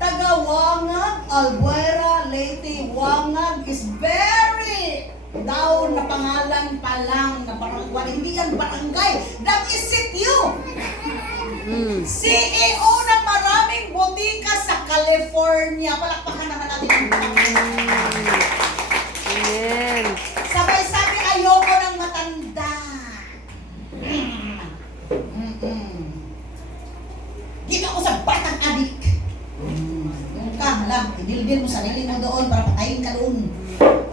Taga Wangag, Albuera, Leyte. Wangag is very down na pangalan pa lang na barangay. Hindi yan barangay. That is CTU. CEO ng maraming botika sa California. Palakpakan naman natin ang Amen. sabay sabi, ayoko ng matanda. Dito ako sa batang adik. Yung ka, hala, idildil mo sarili mo doon para patayin ka doon.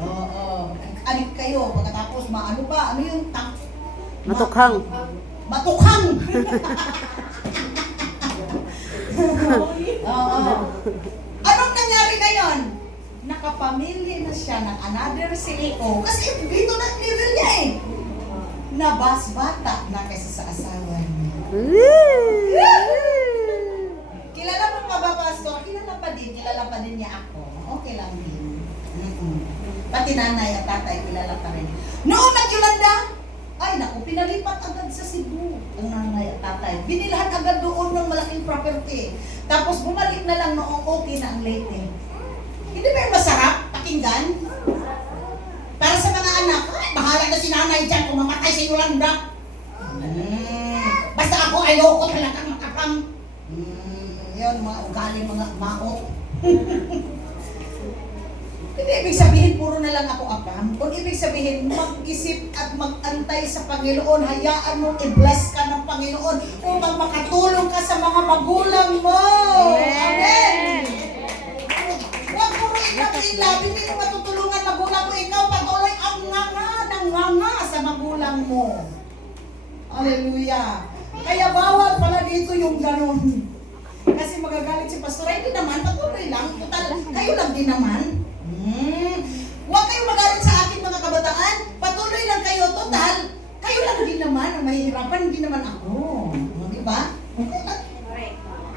Oo. Adik kayo, pagkatapos maano ba? Ano yung Matukhang. Matukhang! Oo. Anong nangyari ngayon? Nakapamili na siya ng another CEO. Kasi dito na level niya eh. Nabas bata na kaysa sa asawa niya. Kilala mo pa ba, Pastor? Kilala pa din niya ako. Okay lang din. Pati nanay at tatay, kilala pa rin. Noong nag-Yolanda, ay naku, pinalipat agad sa Cebu ang nanay at tatay. Binilhan agad doon ng malaking property. Tapos bumalik na lang noong okay na ang Leyte. Hindi ba yung masarap pakinggan? Para sa mga anak, ay, bahala na si nanay dyan kung mamatay sa Yolanda. Basta ako ayoko talagang makapang. Yun, mga ugali, mga maot. Hindi ibig sabihin, puro na lang ako apam. Kung ibig sabihin, mag-isip at mag-antay sa Panginoon, hayaan mong i-bless ka ng Panginoon upang makatulong ka sa mga magulang mo. Amen! Huwag puro ikaw-ilab, hindi mo matutulungan magulang mo. Ikaw patuloy ang nganga sa magulang mo. Hallelujah! Kaya bawal pala dito yung ganun. Kasi magagalit si pastor. Hindi naman, patuloy lang. Total, kayo lang din naman. Huwag kayong magalit sa akin mga kabataan. Patuloy lang kayo. Total, kayo lang din naman ang mahihirapan. Hindi naman ako. Di ba?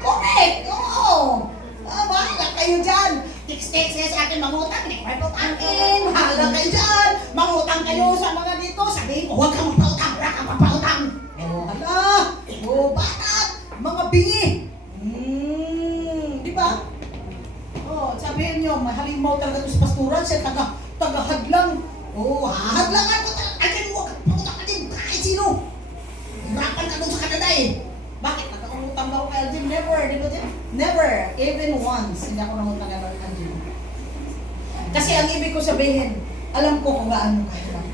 Correct! Oo! Bahala kayo dyan. Text kayo sa akin, mangutang. Hindi ko kayo putangin. Bahala kayo dyan. Mangutang kayo sa mga dito. Sabihin ko, huwag kang mapautang. Huwag kang mapautang. Hala! Banat! Mga bingi! Di ba? Sabihin nyo, mahalimaw talaga ito sa pastoran. Siya tagahadlang. Hahadlangan ko talaga. Akin mo, pangutang ka din. Kahit sino. Hirapan ka doon sa Canada eh. Bakit? Nagkakutang ba ako kay Alvin? Never. Di ba dyan? Never. Even once. Hindi ako nangutang kay Alvin. Kasi ang ibig ko sabihin, alam ko kung gaano kahirap.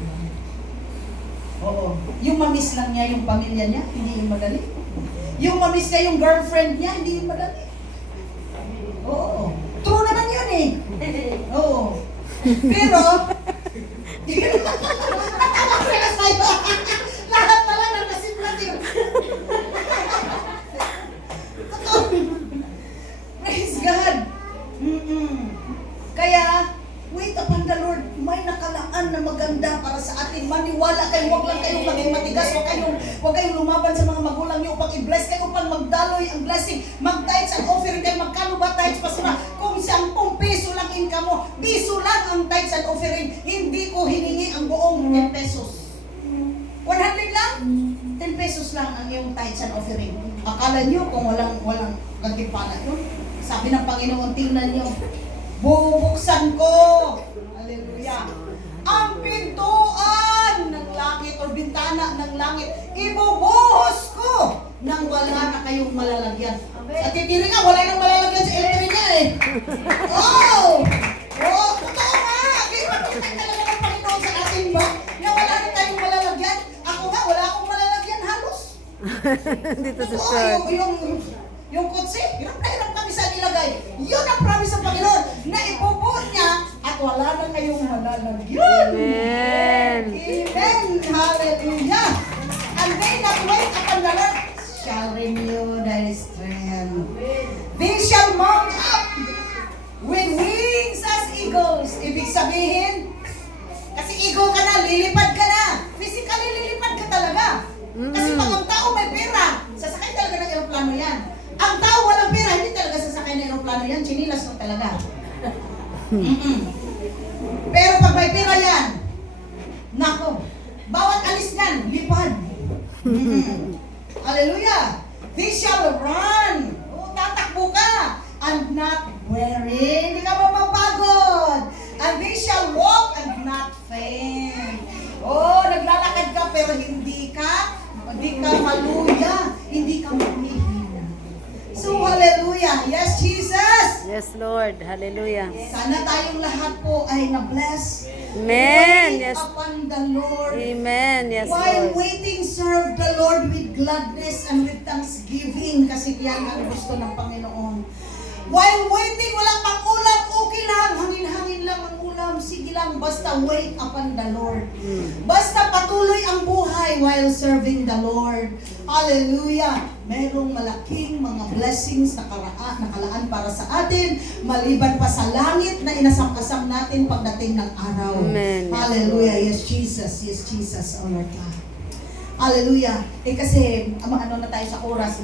Oo. Yung mamiss lang niya yung pamilya niya, hindi yung madali. Yung mamiss niya yung girlfriend niya, hindi yung madali. Oo. True naman yun eh. Oo. Pero, natawa ko na sa'yo. Lahat pala ng nasimlat yun. Totoo. Praise God. Kaya, wait upon the Lord. May nakalaan na maganda para sa atin. Maniwala kayo. Huwag lang kayong maging matigas. Huwag kayong lumaban sa mga magulang niyo upang i-bless kayo upang magdaloy ang blessing. Mag-tithes ang offering kayo. Magkano ba tithes pasura? Kung 10 piso lang income mo, piso lang ang tithes and offering. Hindi ko hiningi ang buong 10 pesos. 100 lang? 10 pesos lang ang iyong tithes and offering. Akala niyo kung walang gantimpala yun? Sabi ng Panginoon, tingnan niyo. Bubuksan ko. Hallelujah. Ang pintuan ng langit o bintana ng langit, ibubuhos ko nang wala na kayong malalagyan. Sa titiri nga, wala nang malalagyan sa entry niya eh. Totoo nga. Kaya matutay talaga ng Panginoon sa atin ba? Na wala na tayong malalagyan. Ako nga, wala akong malalagyan halos. Dito sa church. Yung kutsi, hirap na hirap kami sa nilagay. Yun ang promise ng Panginoon na ipupuot niya at wala na kayong malalagyan. Amen. Amen. Hallelujah. And they that wait upon the Lord shall renew their strength. They shall mount up with wings as eagles. Ibig sabihin, kasi eagle ka na, lilipad ka na. Physically, lilipad ka talaga. Kasi pag ang tao may pera, sasakay talaga ng aeroplano yan. Ang tao walang pera, hindi talaga sasakay ng aeroplano yan. Chinilas lang talaga. Pero pag may pera yan, nako, bawat alis yan, lipad. Hallelujah. They shall run. Tatakbo ka. And not weary. Hindi ka mapapagod. And they shall walk and not faint. Naglalakad ka pero hindi ka maluya. Hindi ka mahihina. So, hallelujah. Yes, Jesus. Yes, Lord. Hallelujah. Sana tayong lahat po ay na-bless. Amen. Wait Yes. upon the Lord. Amen. Yes, While Lord. waiting, serve the Lord with gladness and with thanksgiving. Kasi yan ang gusto ng Panginoon. While waiting, wala pang ulam, okay lang. Hangin-hangin lang ang ulam. Sige lang, basta wait upon the Lord. Basta patuloy ang buhay while serving the Lord. Hallelujah. Merong malaking mga blessings na nakalaan para sa atin, maliban pa sa langit na inasam-kasam natin pagdating ng araw. Amen. Hallelujah. Yes, Jesus. Yes, Jesus, our God. Hallelujah. Kasi, ano na tayo sa oras,